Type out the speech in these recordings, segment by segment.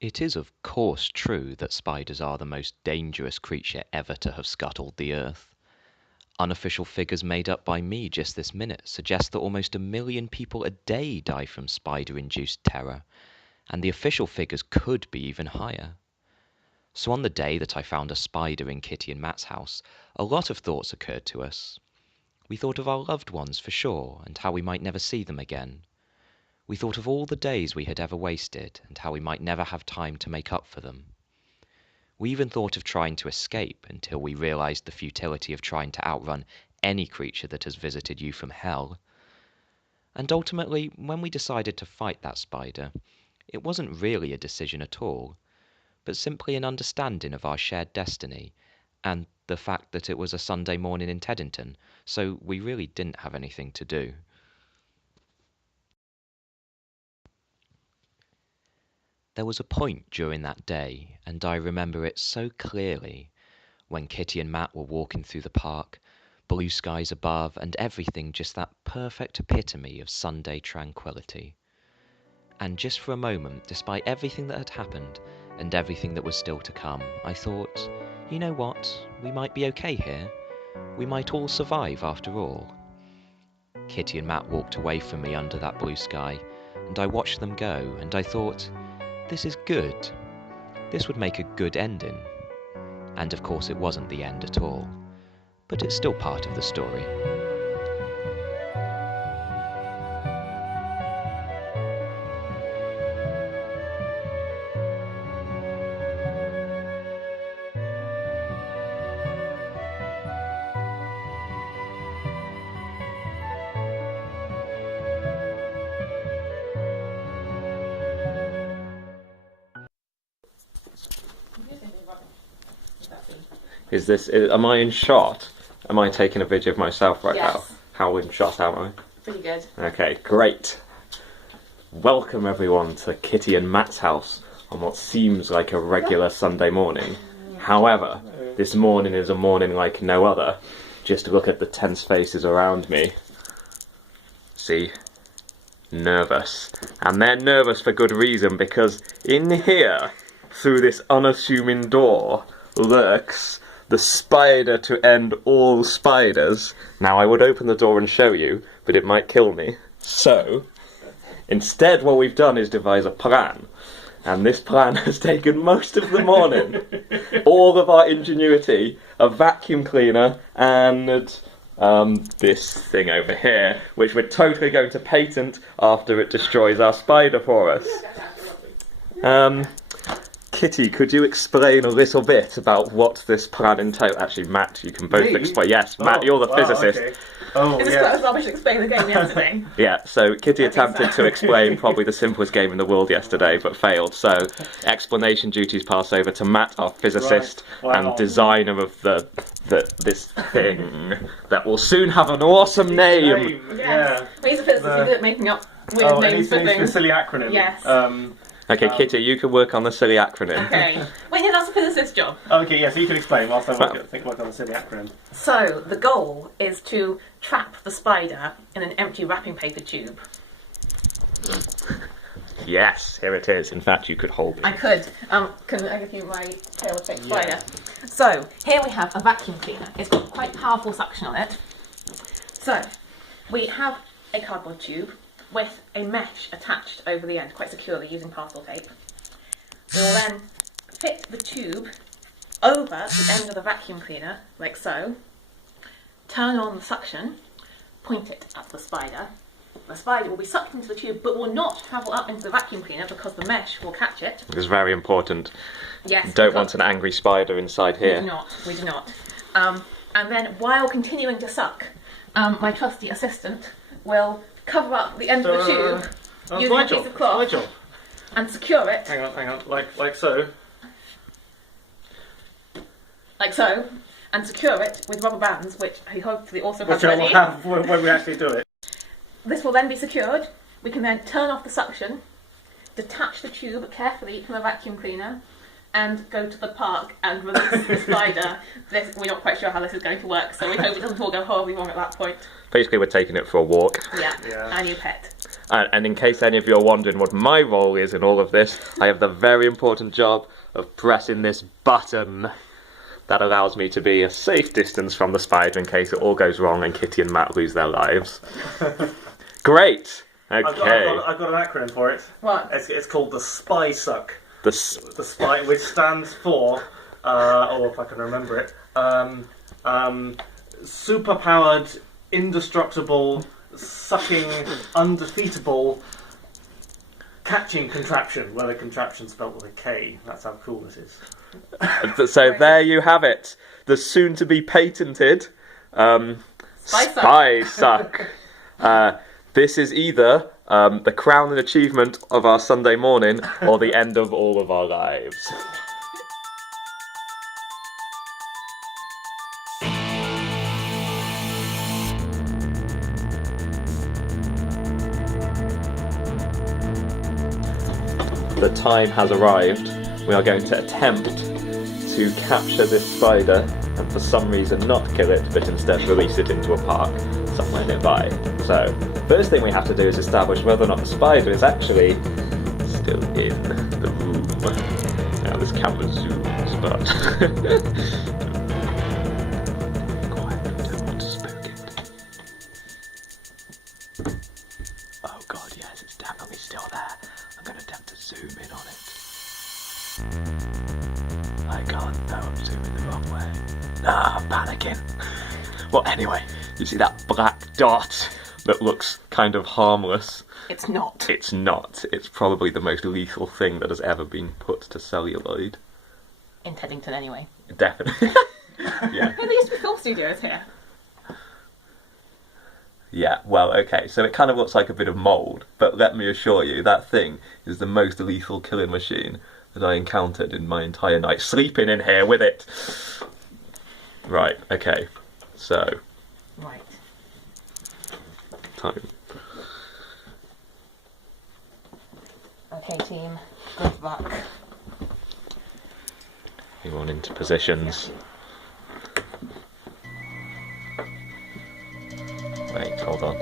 It is of course true that spiders are the most dangerous creature ever to have scuttled the earth. Unofficial figures made up by me just this minute suggest that almost 1 million people a day die from spider-induced terror, and the official figures could be even higher. So on the day that I found a spider in Kitty and Matt's house, a lot of thoughts occurred to us. We thought of our loved ones for sure, and how we might never see them again. We thought of all the days we had ever wasted, and how we might never have time to make up for them. We even thought of trying to escape until we realized the futility of trying to outrun any creature that has visited you from hell. And ultimately, when we decided to fight that spider, it wasn't really a decision at all, but simply an understanding of our shared destiny, and the fact that it was a Sunday morning in Teddington, so we really didn't have anything to do. There was a point during that day, and I remember it so clearly, when Kitty and Matt were walking through the park, blue skies above, and everything just that perfect epitome of Sunday tranquility. And just for a moment, despite everything that had happened, and everything that was still to come, I thought, you know what, we might be okay here. We might all survive after all. Kitty and Matt walked away from me under that blue sky, and I watched them go, and I thought, this is good. This would make a good ending. And of course it wasn't the end at all, but it's still part of the story. Am I in shot? Am I taking a video of myself right now? Yes. How in shot am I? Pretty good. Okay, great. Welcome everyone to Kitty and Matt's house on what seems like a regular Sunday morning. However, this morning is a morning like no other. Just look at the tense faces around me. See? Nervous. And they're nervous for good reason, because in here, through this unassuming door, lurks the spider to end all spiders. Now I would open the door and show you, but it might kill me. So, instead what we've done is devise a plan. And this plan has taken most of the morning. All of our ingenuity, a vacuum cleaner, and this thing over here, which we're totally going to patent after it destroys our spider for us. Kitty, could you explain a little bit about what this plan entails? Actually, Matt, you can both explain. Yes, Matt, you're the physicist. Okay. Oh, Is this quite as rubbish to explain the game yesterday? Yeah, so Kitty attempted to explain probably the simplest game in the world yesterday, but failed. So, explanation duties pass over to Matt, our physicist and designer of this thing that will soon have an awesome name. Yeah. He's a physicist, he's good at making up weird names for things. a silly acronym. Yes. Okay, Kitty, you can work on the silly acronym. Okay. Well, yeah, that's a physicist's job. Okay, yeah, so you can explain whilst I work on the silly acronym. So, the goal is to trap the spider in an empty wrapping paper tube. Yes, here it is. In fact, you could hold it. I could. Can I give you my tail effect spider? So, here we have a vacuum cleaner. It's got quite powerful suction on it. So, we have a cardboard tube with a mesh attached over the end, quite securely using parcel tape. We will then fit the tube over the end of the vacuum cleaner, like so, turn on the suction, point it at the spider. The spider will be sucked into the tube but will not travel up into the vacuum cleaner because the mesh will catch it. It's very important. Yes. You don't want an angry spider inside here. We do not. And then while continuing to suck, my trusty assistant will cover up the end of the tube using a piece of cloth and secure it. Hang on, like so. Like so, and secure it with rubber bands, which he hopefully also has Which I ready. will have when we actually do it. This will then be secured. We can then turn off the suction, detach the tube carefully from the vacuum cleaner, and go to the park and release the spider. We're not quite sure how this is going to work, so we hope it doesn't all go horribly wrong at that point. Basically, we're taking it for a walk. Yeah. Our new pet. And in case any of you are wondering what my role is in all of this, I have the very important job of pressing this button that allows me to be a safe distance from the spider in case it all goes wrong and Kitty and Matt lose their lives. Great! Okay. I've got an acronym for it. What? It's called the SPY suck. The SPY, which stands for, if I can remember it, superpowered, indestructible, sucking, undefeatable, catching contraption. Well, a contraption spelled with a K. That's how cool this is. So there you have it. The soon-to-be patented Spy Suck. This is either the crowning achievement of our Sunday morning or the end of all of our lives. The time has arrived. We are going to attempt to capture this spider and for some reason not kill it, but instead release it into a park somewhere nearby. So, first thing we have to do is establish whether or not the spider is actually still in the room. Now this camera zooms, but... Quiet, I don't want to spook it. Oh god, yes, it's definitely still there. I'm going to attempt to zoom in on it. I can't, no, I'm zooming the wrong way. Nah, I'm panicking. Well, anyway, you see that black dot that looks kind of harmless? It's not. It's not. It's probably the most lethal thing that has ever been put to celluloid. In Teddington, anyway. Definitely. Yeah. No, there used to be film studios here. Yeah, well, okay, so it kind of looks like a bit of mould, but let me assure you, that thing is the most lethal killing machine that I encountered in my entire night sleeping in here with it. Right, okay, so... Right. Time. Okay, team. Good luck. Everyone into positions. Wait, hold on.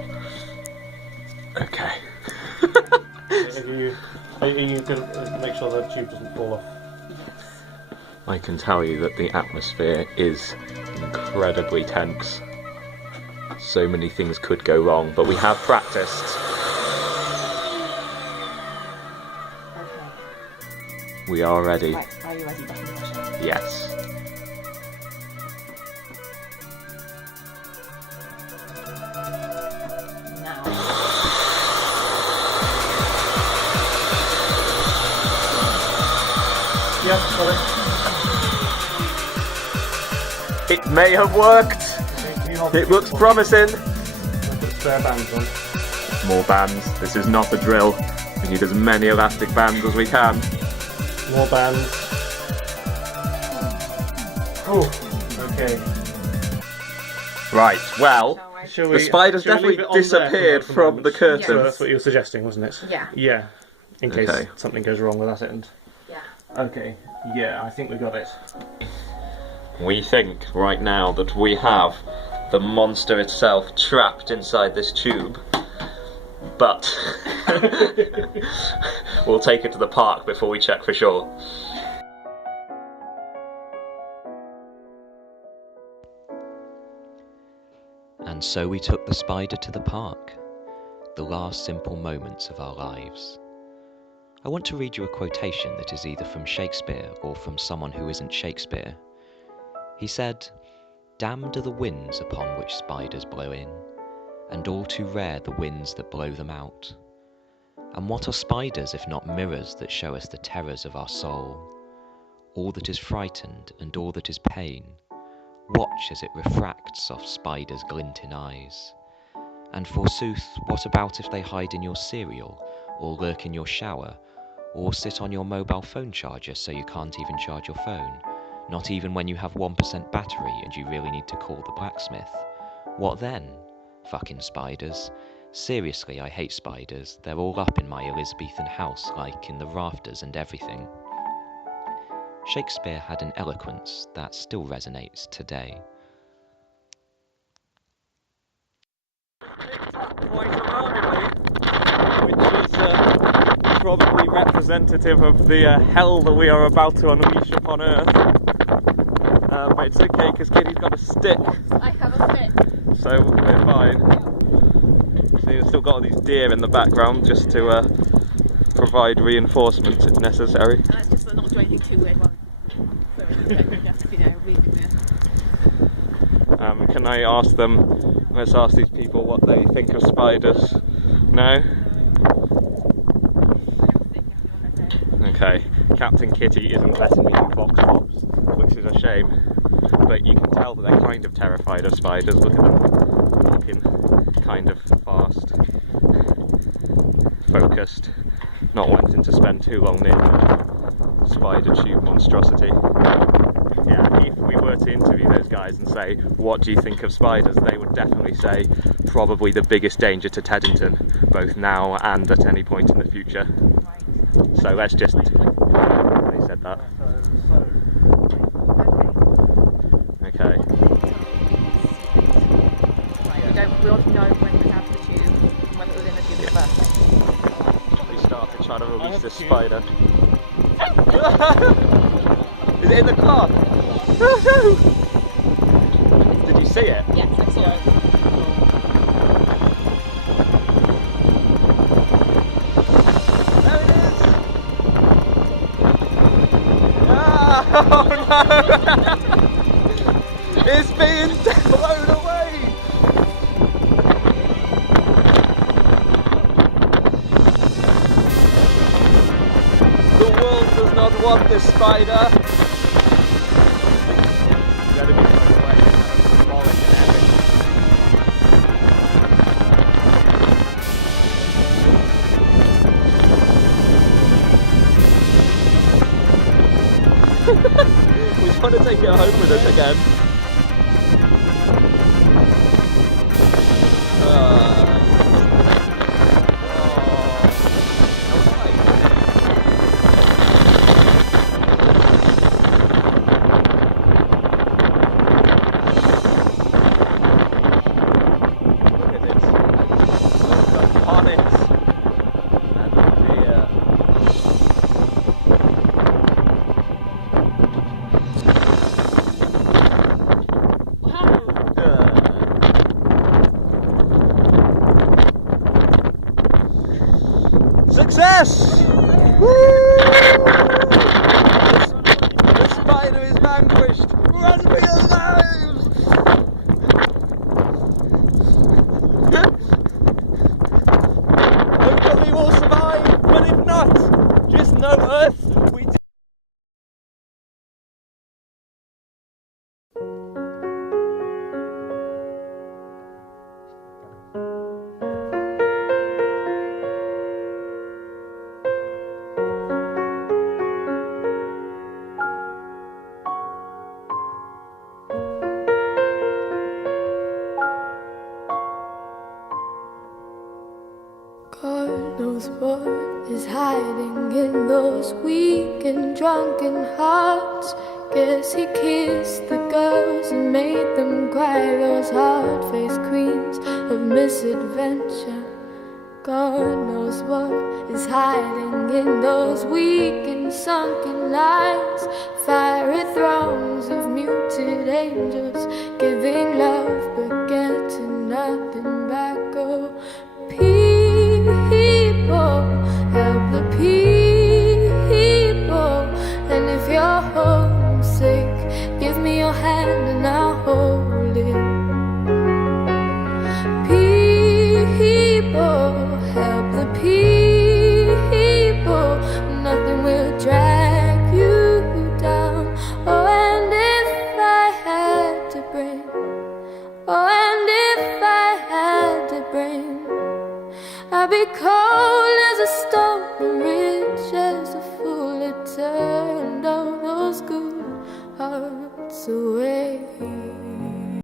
Okay. Are you going to make sure the tube doesn't fall off? I can tell you that the atmosphere is incredibly tense. So many things could go wrong, but we have practiced. Okay. We are ready. Right, are you ready, button pusher? Yes. Now. Yep, got it. It may have worked! It looks promising! I'll put spare bands on. More bands. This is not a drill. We need as many elastic bands as we can. More bands. Oh, okay. Right, well, Shall the spider's shall we leave definitely it on there disappeared for a from the moment? curtains. So that's what you were suggesting, wasn't it? Yeah. Yeah. In case Okay. something goes wrong with that end. Yeah. Okay. Yeah, I think we got it. We think right now that we have the monster itself trapped inside this tube, but we'll take it to the park before we check for sure. And so we took the spider to the park, the last simple moments of our lives. I want to read you a quotation that is either from Shakespeare or from someone who isn't Shakespeare. He said, "Damned are the winds upon which spiders blow in, and all too rare the winds that blow them out. And what are spiders if not mirrors that show us the terrors of our soul? All that is frightened and all that is pain, watch as it refracts soft spiders' glinting eyes. And forsooth, what about if they hide in your cereal, or lurk in your shower, or sit on your mobile phone charger so you can't even charge your phone? Not even when you have 1% battery and you really need to call the blacksmith. What then? Fucking spiders. Seriously, I hate spiders. They're all up in my Elizabethan house, like in the rafters and everything." Shakespeare had an eloquence that still resonates today. probably representative of the hell that we are about to unleash upon Earth. But it's okay because Kitty's got a stick. I have a stick. So we're fine. So you've still got all these deer in the background just to provide reinforcement if necessary. And that's just not do anything too weird. Just, leaving there. Can I ask them, let's ask these people what they think of spiders? No? Okay, Captain Kitty isn't letting me do vox pops, which is a shame. But you can tell that they're kind of terrified of spiders. Look at them looking kind of fast, focused, not wanting to spend too long near the spider tube monstrosity. Yeah, if we were to interview those guys and say, what do you think of spiders, they would definitely say probably the biggest danger to Teddington, both now and at any point in the future. So let's just... They said that. Okay. We want to know when it was out of the tube, when it was in the tube's birthday. We started trying to release this spider. Is it in the car? Did you see it? Yes, I saw it. There it is! Ah, oh no! It's being blown away! The world does not want this spider! Let it be blown away, it's kind of symbolic and epic. We just want to take it home with us again. Look at this. The bonnets and the deer. Success! Woo! The spider is vanquished! Run for your lives! Hopefully we'll survive, but if not, just know Earth, we do. God knows what is hiding in those weak and drunken hearts. Guess he kissed the girls and made them cry, those hard-faced queens of misadventure. God knows what is hiding in those weak and sunken lines, fiery thrones of muted angels, giving love but getting nothing back. Oh, people, help the people. And if you're homesick, give me your hand and I'll hold it. People, help the people. Nothing will drag you down. Oh, and if I had to bring, oh, and if I had to bring, I'd be cold as a stone and rich as a fool that turned all those good hearts away.